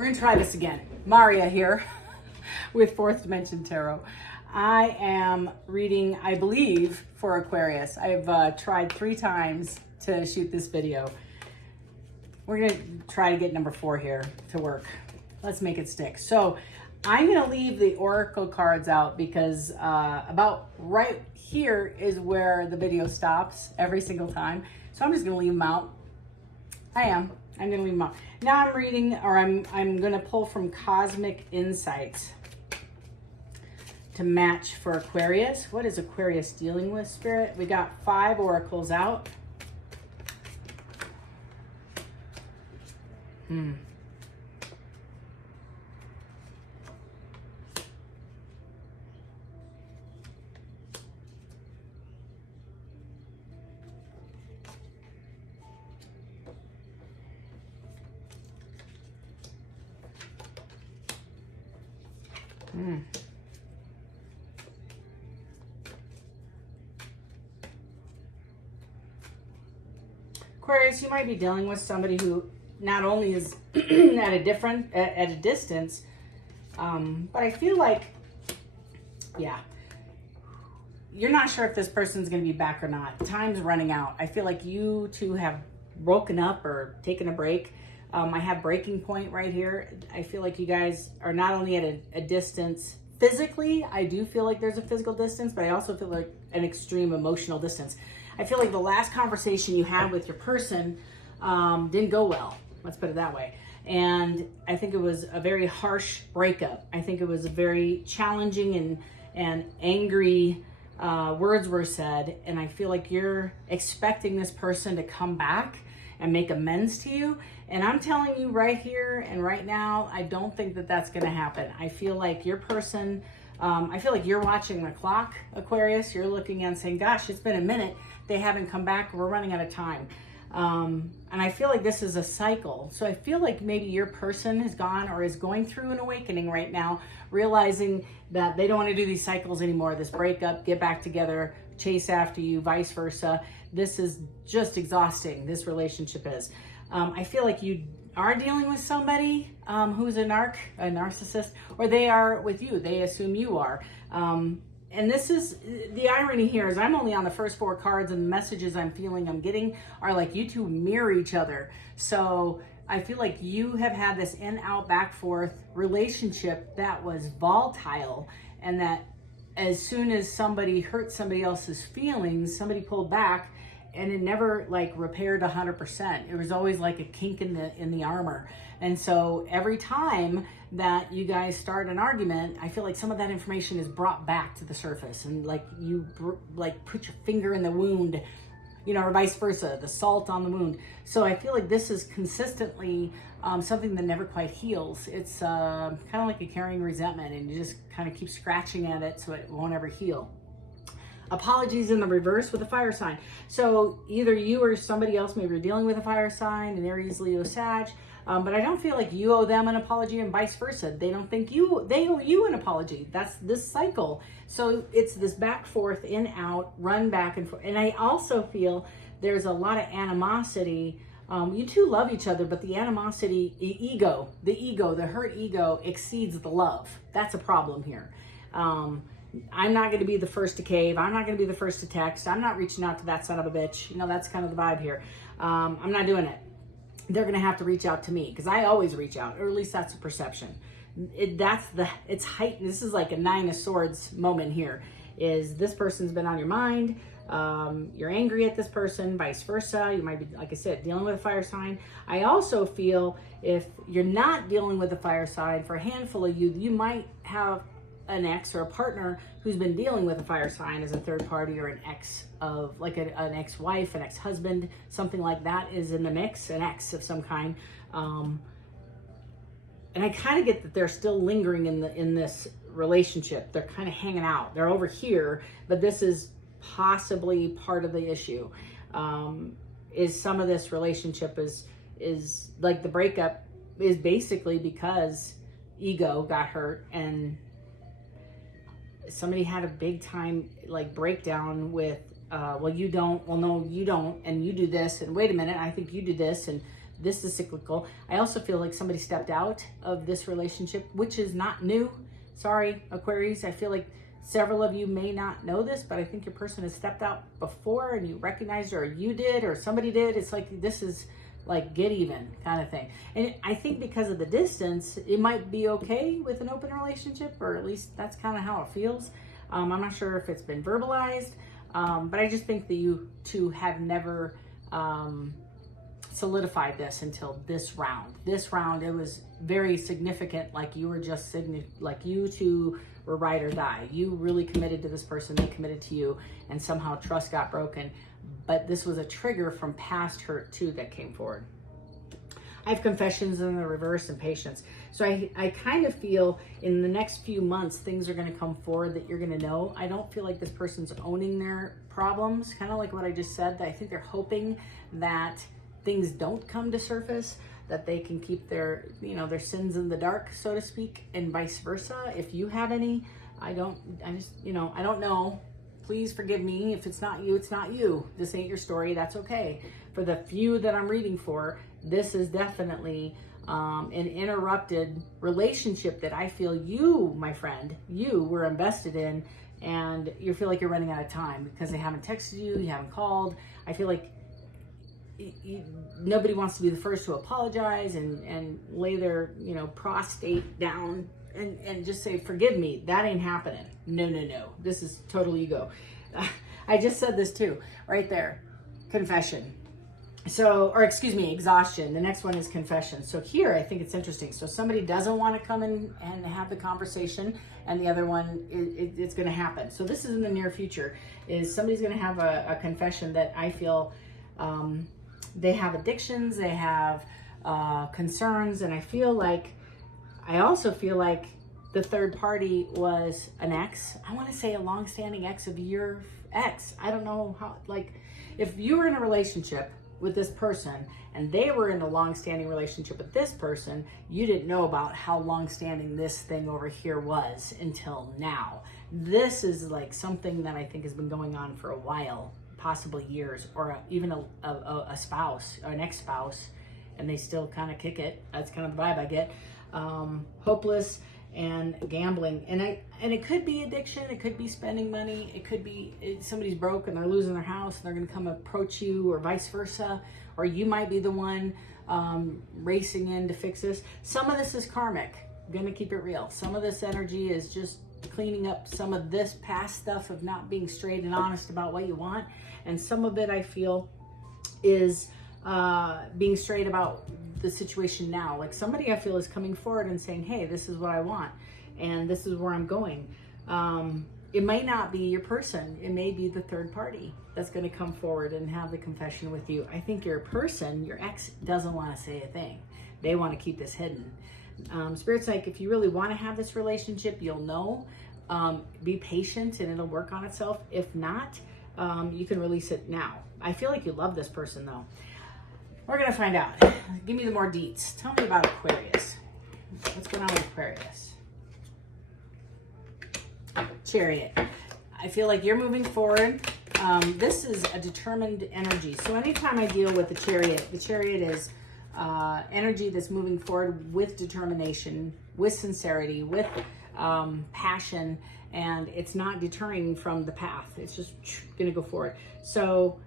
We're gonna try this again. Maria here with Fourth Dimension Tarot. I am reading, I believe, for Aquarius. I've tried 3 times to shoot this video. We're gonna try to get number 4 here to work. Let's make it stick. So I'm gonna leave the oracle cards out because about right here is where the video stops every single time. So I'm just gonna leave them out. I'm gonna leave them out. Now I'm reading, or I'm gonna pull from Cosmic Insights to match for Aquarius. What is Aquarius dealing with, Spirit? We got 5 oracles out. Aquarius, you might be dealing with somebody who not only is at a distance, but I feel like, yeah, you're not sure if this person's going to be back or not. Time's running out. I feel like you two have broken up or taken a break. I have breaking point right here. I feel like you guys are not only at a distance physically, I do feel like there's a physical distance, but I also feel like an extreme emotional distance. I feel like the last conversation you had with your person didn't go well. Let's put it that way. And I think it was a very harsh breakup. I think it was a very challenging and angry words were said. And I feel like you're expecting this person to come back and make amends to you. And I'm telling you right here and right now, I don't think that that's going to happen. I feel like your person, I feel like you're watching the clock, Aquarius. You're looking and saying, gosh, it's been a minute. They haven't come back. We're running out of time. And I feel like this is a cycle. So I feel like maybe your person has gone or is going through an awakening right now, realizing that they don't want to do these cycles anymore. This breakup, get back together, chase after you, vice versa. This is just exhausting. This relationship is. I feel like you are dealing with somebody who's a narcissist, or they are with you. They assume you are. And this is, the irony here is I'm only on the first 4 cards, and the messages I'm getting are like you two mirror each other. So I feel like you have had this in, out, back, forth relationship that was volatile, and that as soon as somebody hurt somebody else's feelings, somebody pulled back, and it never like repaired 100%. It was always like a kink in the armor. And so every time that you guys start an argument, I feel like some of that information is brought back to the surface, and like you like put your finger in the wound, you know, or vice versa, the salt on the wound. So I feel like this is consistently something that never quite heals. It's kind of like a carrying resentment, and you just kind of keep scratching at it so it won't ever heal. Apologies in the reverse with a fire sign. So either you or somebody else, maybe you're dealing with a fire sign, an Aries, Leo, Sag, but I don't feel like you owe them an apology, and vice versa. They don't think they owe you an apology. That's this cycle. So it's this back, forth, in, out, run back and forth. And I also feel there's a lot of animosity. You two love each other, but the animosity, the hurt ego exceeds the love. That's a problem here. I'm not going to be the first to cave. I'm not going to be the first to text. I'm not reaching out to that son of a bitch. You know, that's kind of the vibe here. I'm not doing it. They're going to have to reach out to me, because I always reach out, or at least that's the perception. It's heightened. This is like a 9 of Swords moment here. Is this person's been on your mind? You're angry at this person, vice versa. You might be, like I said, dealing with a fire sign. I also feel if you're not dealing with a fire sign, for a handful of you, you might have an ex or a partner who's been dealing with a fire sign as a third party, or an ex of like an ex-wife, an ex-husband, something like that is in the mix, an ex of some kind. And I kind of get that they're still lingering in this relationship. They're kind of hanging out. They're over here, but this is possibly part of the issue. Is some of this relationship is like the breakup is basically because ego got hurt, and somebody had a big time like breakdown with well, you don't, well, no, you don't, and you do this, and wait a minute, I think you do this, and This is cyclical. I also feel like somebody stepped out of this relationship, which is not new. Sorry, Aquarius. I feel like several of you may not know this, but I think your person has stepped out before and you recognized, or you did, or somebody did. It's like, this is like get even kind of thing. And I think because of the distance, it might be okay with an open relationship, or at least that's kind of how it feels. I'm not sure if it's been verbalized, but I just think that you two have never solidified this until this round. This round, it was very significant, like you were just like you two were ride or die. You really committed to this person, they committed to you, and somehow trust got broken. But this was a trigger from past hurt too that came forward. I have confessions in the reverse and patience. So I kind of feel in the next few months, things are going to come forward that you're going to know. I don't feel like this person's owning their problems, kind of like what I just said. I think they're hoping that things don't come to surface, that they can keep their, you know, their sins in the dark, so to speak, and vice versa. If you have any, I don't know. Please forgive me. If it's not you, it's not you. This ain't your story. That's okay. For the few that I'm reading for, this is definitely an interrupted relationship that I feel you, my friend, you were invested in, and you feel like you're running out of time because they haven't texted you, you haven't called. I feel like nobody wants to be the first to apologize and lay their, you know, prostate down and just say, forgive me. That ain't happening. No. This is total ego. I just said this too, right there. Confession. So, or excuse me, exhaustion. The next one is confession. So here, I think it's interesting. So somebody doesn't want to come in and have the conversation, and the other one, it's going to happen. So this is in the near future, is somebody's going to have a confession that I feel they have addictions, they have concerns, and I also feel like the third party was an ex. I want to say a long-standing ex of your ex. I don't know how, like, if you were in a relationship with this person and they were in a long-standing relationship with this person, you didn't know about how long-standing this thing over here was until now. This is like something that I think has been going on for a while, possibly years, or even a spouse or an ex-spouse, and they still kind of kick it. That's kind of the vibe I get. Hopeless and gambling, and it could be addiction, it could be spending money, it could be somebody's broke and they're losing their house and they're going to come approach you, or vice versa, or you might be the one racing in to fix this. Some of this is karmic. I'm going to keep it real. Some of this energy is just cleaning up some of this past stuff of not being straight and honest about what you want, and some of it I feel is being straight about the situation now. Like somebody I feel is coming forward and saying, hey, this is what I want and this is where I'm going. It might not be your person. It may be the third party that's going to come forward and have the confession with you. I think your person, your ex, doesn't want to say a thing. They want to keep this hidden. Spirit's like, if you really want to have this relationship, you'll know. Be patient and it'll work on itself. If not, you can release it now. I feel like you love this person though. We're going to find out. Give me the more deets. Tell me about Aquarius. What's going on with Aquarius? Chariot. I feel like you're moving forward. This is a determined energy. So anytime I deal with the chariot is energy that's moving forward with determination, with sincerity, with passion, and it's not deterring from the path. It's just going to go forward. So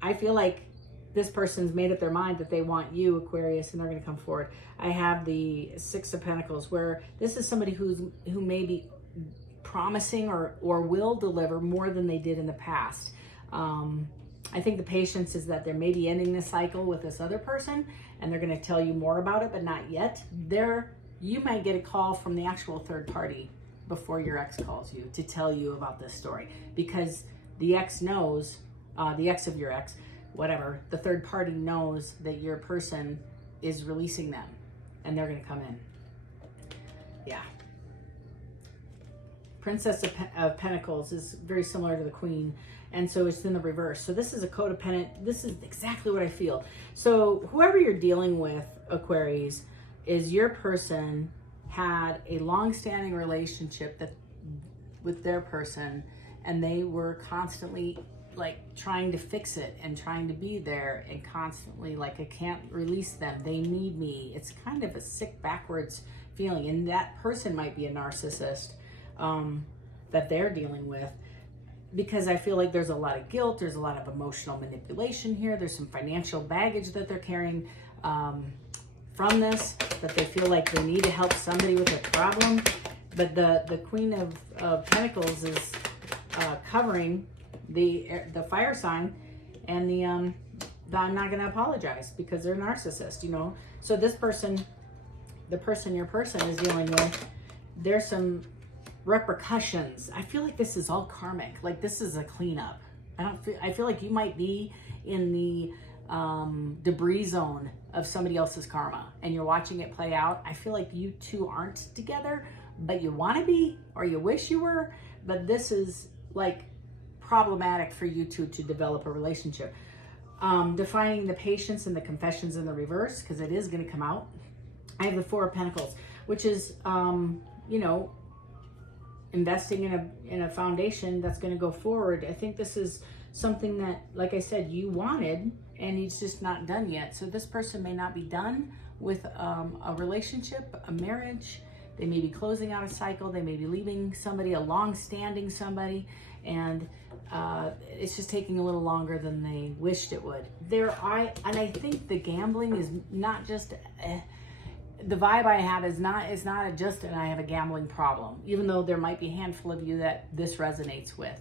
I feel like this person's made up their mind that they want you, Aquarius, and they're going to come forward. I have the Six of Pentacles, where this is somebody who may be promising or will deliver more than they did in the past. I think the patience is that they're maybe ending this cycle with this other person, and they're going to tell you more about it, but not yet. You might get a call from the actual third party before your ex calls you to tell you about this story, because the ex knows, the ex of your ex, whatever, the third party knows that your person is releasing them and they're going to come in. Yeah. Princess of Pentacles is very similar to the Queen, and so it's in the reverse. So this is a codependent. This is exactly what I feel. So whoever you're dealing with, Aquarius, is your person had a long-standing relationship with their person, and they were constantly like trying to fix it and trying to be there and constantly like I can't release them. They need me. It's kind of a sick backwards feeling, and that person might be a narcissist that they're dealing with, because I feel like there's a lot of guilt, there's a lot of emotional manipulation here, there's some financial baggage that they're carrying from this, that they feel like they need to help somebody with a problem. But the Queen of Pentacles is covering the fire sign, and the I'm not going to apologize because they're a narcissist, you know. So this person, the person your person is dealing with, there's some repercussions. I feel like this is all karmic. Like this is a cleanup. I feel like you might be in the debris zone of somebody else's karma and you're watching it play out. I feel like you two aren't together, but you want to be, or you wish you were. But this is like problematic for you two to develop a relationship. Defining the patience and the confessions in the reverse, because it is going to come out. I have the Four of Pentacles, which is, you know, investing in a foundation that's going to go forward. I think this is something that, like I said, you wanted, and it's just not done yet. So this person may not be done with a relationship, a marriage. They may be closing out a cycle. They may be leaving somebody, a long-standing somebody, and it's just taking a little longer than they wished it would. I think the gambling is not just the vibe I have is not just and I have a gambling problem, even though there might be a handful of you that this resonates with.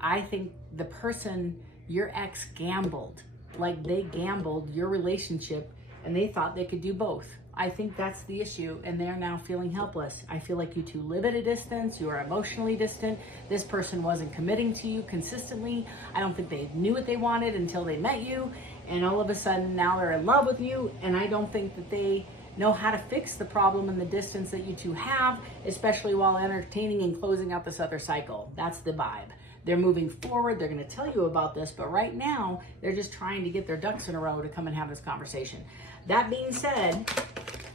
I think the person, your ex, gambled, like they gambled your relationship and they thought they could do both. I think that's the issue, and they're now feeling helpless. I feel like you two live at a distance. You are emotionally distant. This person wasn't committing to you consistently. I don't think they knew what they wanted until they met you, and all of a sudden now they're in love with you, and I don't think that they know how to fix the problem in the distance that you two have, especially while entertaining and closing out this other cycle. That's the vibe. They're moving forward. They're going to tell you about this, but right now they're just trying to get their ducks in a row to come and have this conversation. That being said,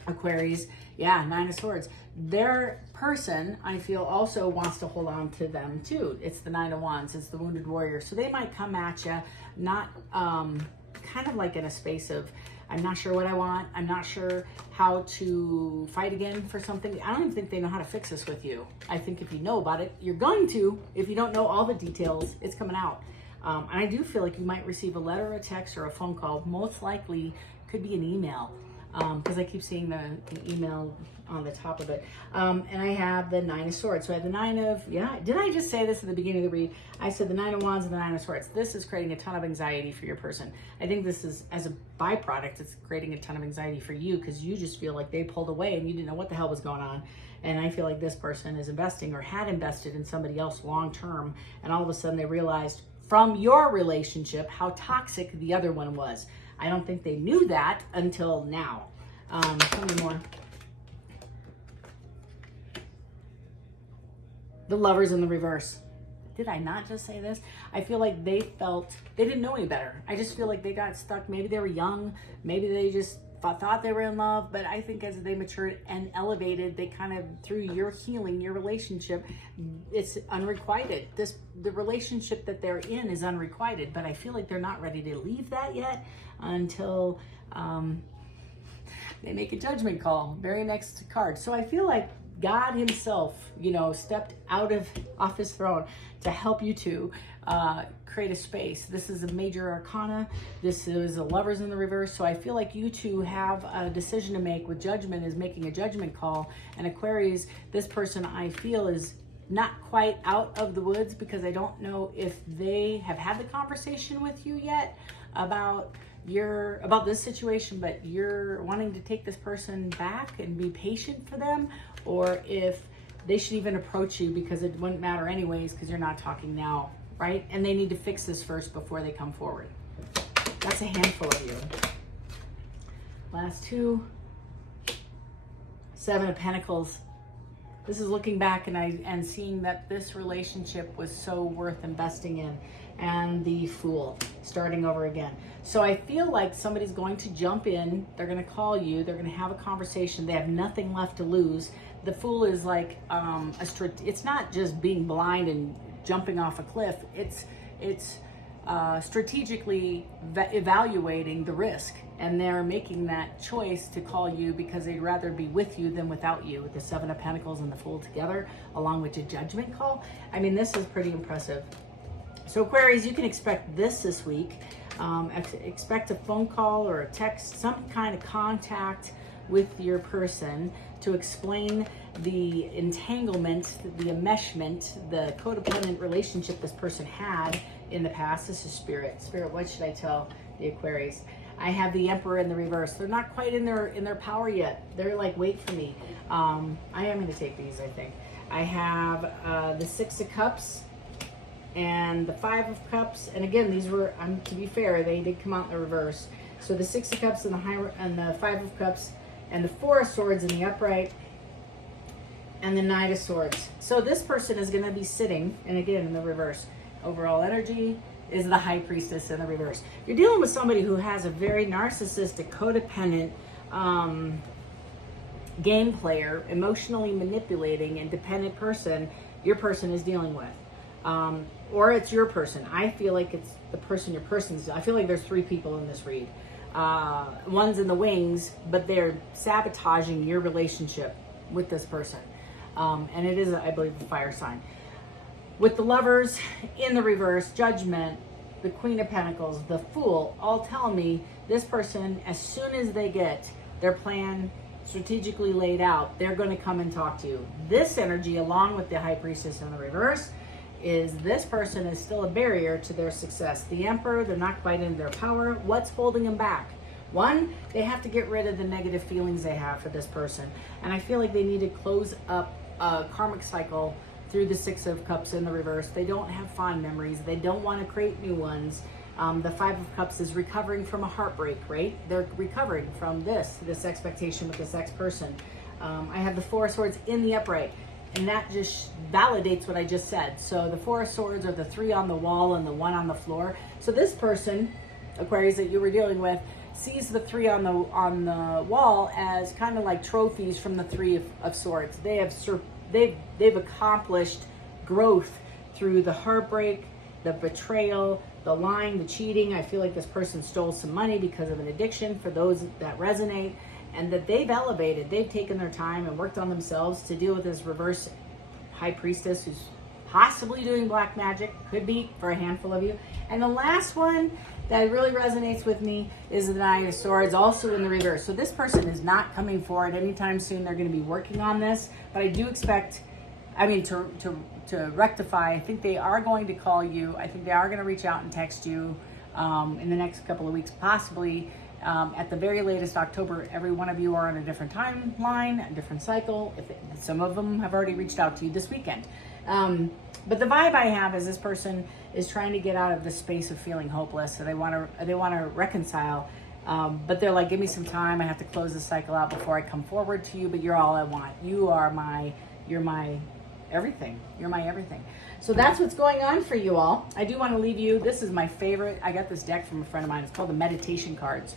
Aquarius, yeah, Nine of Swords. Their person, I feel, also wants to hold on to them too. It's the Nine of Wands. It's the wounded warrior. So they might come at you, not kind of like in a space of, I'm not sure what I want. I'm not sure how to fight again for something. I don't even think they know how to fix this with you. I think if you know about it, you're going to. If you don't know all the details, it's coming out. And I do feel like you might receive a letter, a text, or a phone call. Most likely could be an email, because I keep seeing the email on the top of it. And I have the Nine of Swords. So I have the Nine of, yeah, did I just say this at the beginning of the read? I said the Nine of Wands and the Nine of Swords. This is creating a ton of anxiety for your person. I think this is, as a byproduct, it's creating a ton of anxiety for you because you just feel like they pulled away and you didn't know what the hell was going on. And I feel like this person is investing or had invested in somebody else long term, and all of a sudden they realized from your relationship how toxic the other one was. I don't think they knew that until now. Tell me more. The Lovers in the reverse. Did I not just say this? I feel like they felt, they didn't know any better. I just feel like they got stuck. Maybe they were young. Maybe they just thought they were in love. But I think as they matured and elevated, they kind of, through your healing, your relationship, it's unrequited. The relationship that they're in is unrequited. But I feel like they're not ready to leave that yet until they make a judgment call. Very next card. So I feel like God himself, you know, stepped off his throne to help you two create a space. This is a major arcana. This is a Lovers in the reverse. So I feel like you two have a decision to make, with Judgment is making a judgment call. And Aquarius, this person I feel is not quite out of the woods, because I don't know if they have had the conversation with you yet about this situation, but you're wanting to take this person back and be patient for them, or if they should even approach you, because it wouldn't matter anyways because you're not talking now, right? And they need to fix this first before they come forward. That's a handful of you. Last two. Seven of Pentacles. This is looking back and seeing that this relationship was so worth investing in. And the Fool, starting over again. So I feel like somebody's going to jump in. They're going to call you. They're going to have a conversation. They have nothing left to lose. The Fool is like it's not just being blind and jumping off a cliff. It's strategically evaluating the risk, and they're making that choice to call you because they'd rather be with you than without you, with the Seven of Pentacles and the Fool together, along with a judgment call. I mean, this is pretty impressive. So Aquarius, you can expect this week. Expect a phone call or a text, some kind of contact with your person to explain the entanglement, the enmeshment, the codependent relationship this person had in the past. This is Spirit. Spirit, what should I tell the Aquarius? I have the Emperor in the reverse. They're not quite in their power yet. They're like, wait for me. I am going to take these, I think. I have the Six of Cups and the Five of Cups. And again, these were, to be fair, they did come out in the reverse. So the Six of Cups and the Five of Cups and the Four of Swords in the upright and the Knight of Swords. So this person is going to be sitting, and again, in the reverse. Overall energy is the High Priestess in the reverse. You're dealing with somebody who has a very narcissistic, codependent, game player, emotionally manipulating, and dependent person your person is dealing with. Or it's your person. I feel like it's the person your person's. I feel like there's three people in this read. One's in the wings, but they're sabotaging your relationship with this person. And it is, I believe, a fire sign. With the Lovers in the reverse, Judgment, the Queen of Pentacles, the Fool, all tell me this person, as soon as they get their plan strategically laid out, they're going to come and talk to you. This energy, along with the High Priestess in the reverse, is this person is still a barrier to their success. The Emperor, they're not quite in their power. What's holding them back? One, they have to get rid of the negative feelings they have for this person. And I feel like they need to close up a karmic cycle through the Six of Cups in the reverse. They don't have fond memories. They don't want to create new ones. The Five of Cups is recovering from a heartbreak, right? They're recovering from this expectation with this ex-person. I have the Four of Swords in the upright, and that just validates what I just said. So the Four of Swords are the three on the wall and the one on the floor. So this person, Aquarius, that you were dealing with, sees the three on the wall as kind of like trophies from the Three of Swords. They've accomplished growth through the heartbreak, the betrayal, the lying, the cheating. I feel like this person stole some money because of an addiction, for those that resonate, and that they've elevated. They've taken their time and worked on themselves to deal with this reverse High Priestess who's possibly doing black magic. Could be for a handful of you. And the last one that really resonates with me is the Nine of Swords, also in the reverse. So this person is not coming forward anytime soon. They're going to be working on this, but I do expect, to rectify. I think they are going to call you. I think they are going to reach out and text you in the next couple of weeks, possibly at the very latest October. Every one of you are on a different timeline, a different cycle. Some of them have already reached out to you this weekend. But the vibe I have is this person is trying to get out of the space of feeling hopeless. So they want to reconcile, but they're like, give me some time. I have to close this cycle out before I come forward to you. But you're all I want. You're my everything. You're my everything. So that's what's going on for you all. I do want to leave you. This is my favorite. I got this deck from a friend of mine. It's called the Meditation Cards.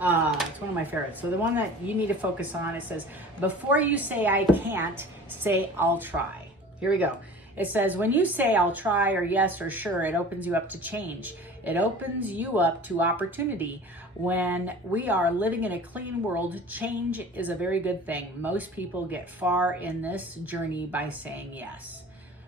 It's one of my favorites. So the one that you need to focus on, it says, before you say I can't, say I'll try. Here we go. It says, when you say I'll try or yes or sure, it opens you up to change. It opens you up to opportunity. When we are living in a clean world, change is a very good thing. Most people get far in this journey by saying yes.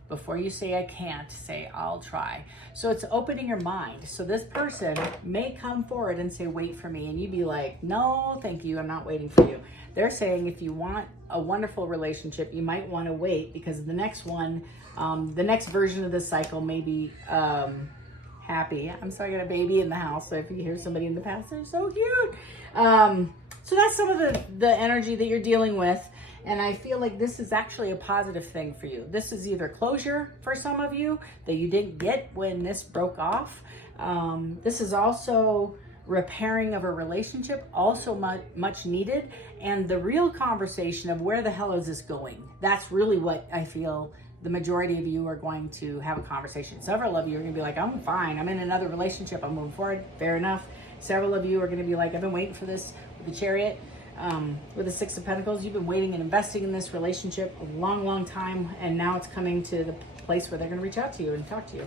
Before you say I can't, say I'll try. So it's opening your mind. So this person may come forward and say, wait for me. And you'd be like, no, thank you. I'm not waiting for you. They're saying if you want a wonderful relationship, you might want to wait, because the next one, the next version of this cycle may be happy. I'm sorry, I got a baby in the house. So if you hear somebody in the past, they're so cute. So that's some of the energy that you're dealing with. And I feel like this is actually a positive thing for you. This is either closure for some of you that you didn't get when this broke off. This is also repairing of a relationship, also much needed. And the real conversation of where the hell is this going? That's really what I feel the majority of you are going to have a conversation. Several of you are going to be like, I'm fine. I'm in another relationship. I'm moving forward. Fair enough. Several of you are going to be like, I've been waiting for this with the Chariot. with the Six of Pentacles. You've been waiting and investing in this relationship a long, long time, and now it's coming to the place where they're going to reach out to you and talk to you.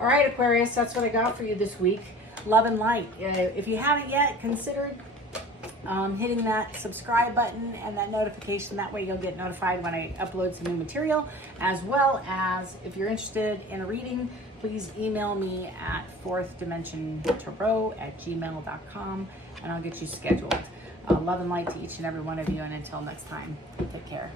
All right, Aquarius, that's what I got for you this week. Love and light. If you haven't yet, consider hitting that subscribe button and that notification. That way you'll get notified when I upload some new material, as well as if you're interested in a reading, please email me at fourthdimensiontarot@gmail.com and I'll get you scheduled. Love and light to each and every one of you, and until next time, take care.